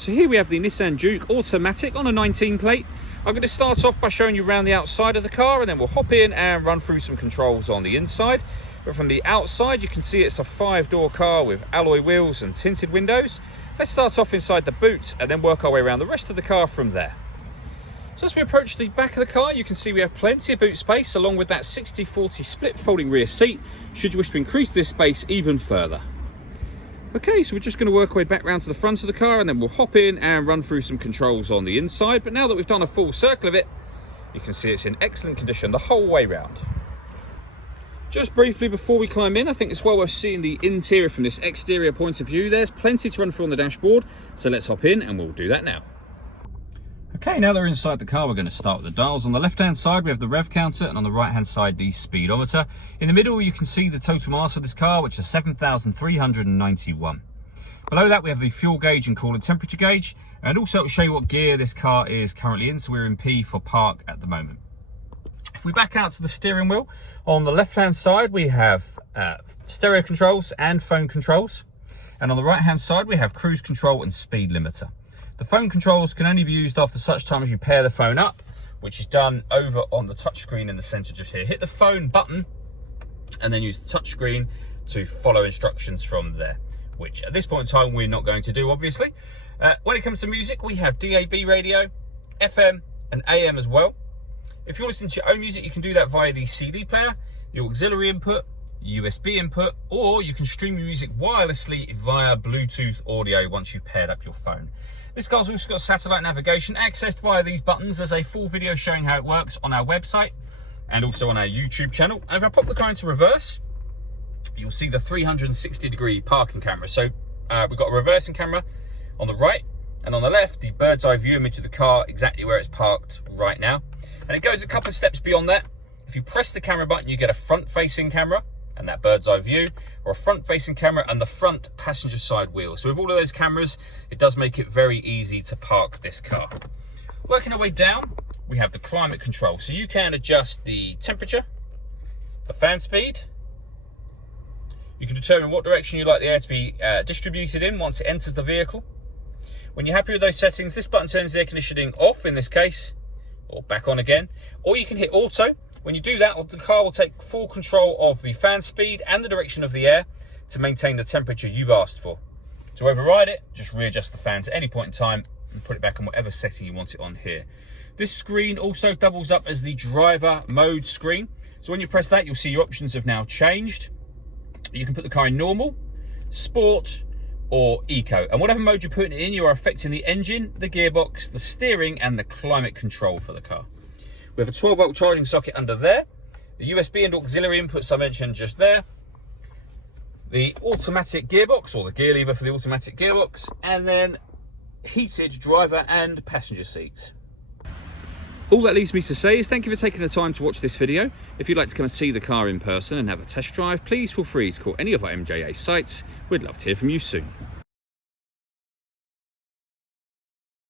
So here we have the Nissan Juke automatic on a 19 plate. I'm going to start off by showing you around the outside of the car, and then we'll hop in and run through some controls on the inside. But from the outside, you can see it's a 5-door car with alloy wheels and tinted windows. Let's start off inside the boot and then work our way around the rest of the car from there. So as we approach the back of the car, you can see we have plenty of boot space along with that 60/40 split folding rear seat, should you wish to increase this space even further. Okay, so we're just going to work our way back round to the front of the car, and then we'll hop in and run through some controls on the inside. But now that we've done a full circle of it, you can see it's in excellent condition the whole way round. Just briefly before we climb in, I think it's well worth seeing the interior from this exterior point of view. There's plenty to run through on the dashboard, so let's hop in and we'll do that now. Okay, now that we're inside the car, we're going to start with the dials. On the left-hand side, we have the rev counter, and on the right-hand side, the speedometer. In the middle, you can see the total miles for this car, which is 7,391. Below that, we have the fuel gauge and coolant temperature gauge, and also it'll show you what gear this car is currently in, so we're in P for park at the moment. If we back out to the steering wheel, on the left-hand side, we have stereo controls and phone controls. And on the right-hand side, we have cruise control and speed limiter. The phone controls can only be used after such time as you pair the phone up, which is done over on the touchscreen in the center just here. Hit the phone button and then use the touchscreen to follow instructions from there, which at this point in time we're not going to do, obviously. When it comes to music, we have DAB radio, FM and AM as well. If you want to listen to your own music, you can do that via the CD player, your auxiliary input, USB input, or you can stream your music wirelessly via Bluetooth audio once you've paired up your phone. This car's also got satellite navigation accessed via these buttons. There's a full video showing how it works on our website and also on our YouTube channel. And if I pop the car into reverse, you'll see the 360-degree parking camera. So we've got a reversing camera on the right, and on the left, the bird's eye view image of the car exactly where it's parked right now. And it goes a couple of steps beyond that. If you press the camera button, you get a front-facing camera and that bird's eye view, or a front-facing camera and the front passenger side wheel. So with all of those cameras, it does make it very easy to park this car. Working our way down, we have the climate control. So you can adjust the temperature, the fan speed. You can determine what direction you'd like the air to be distributed in once it enters the vehicle. When you're happy with those settings, this button turns the air conditioning off in this case, or back on again, or you can hit auto. When you do that, the car will take full control of the fan speed and the direction of the air to maintain the temperature you've asked for. To override it, just readjust the fans at any point in time and put it back on whatever setting you want it on here. This screen also doubles up as the driver mode screen. So when you press that, you'll see your options have now changed. You can put the car in normal, sport, or eco. And whatever mode you're putting it in, you are affecting the engine, the gearbox, the steering, and the climate control for the car. We have a 12-volt charging socket under there, the USB and auxiliary inputs I mentioned just there, the automatic gearbox, or the gear lever for the automatic gearbox, and then heated driver and passenger seats. All that leaves me to say is thank you for taking the time to watch this video. If you'd like to come and see the car in person and have a test drive, please feel free to call any of our MJA sites. We'd love to hear from you soon.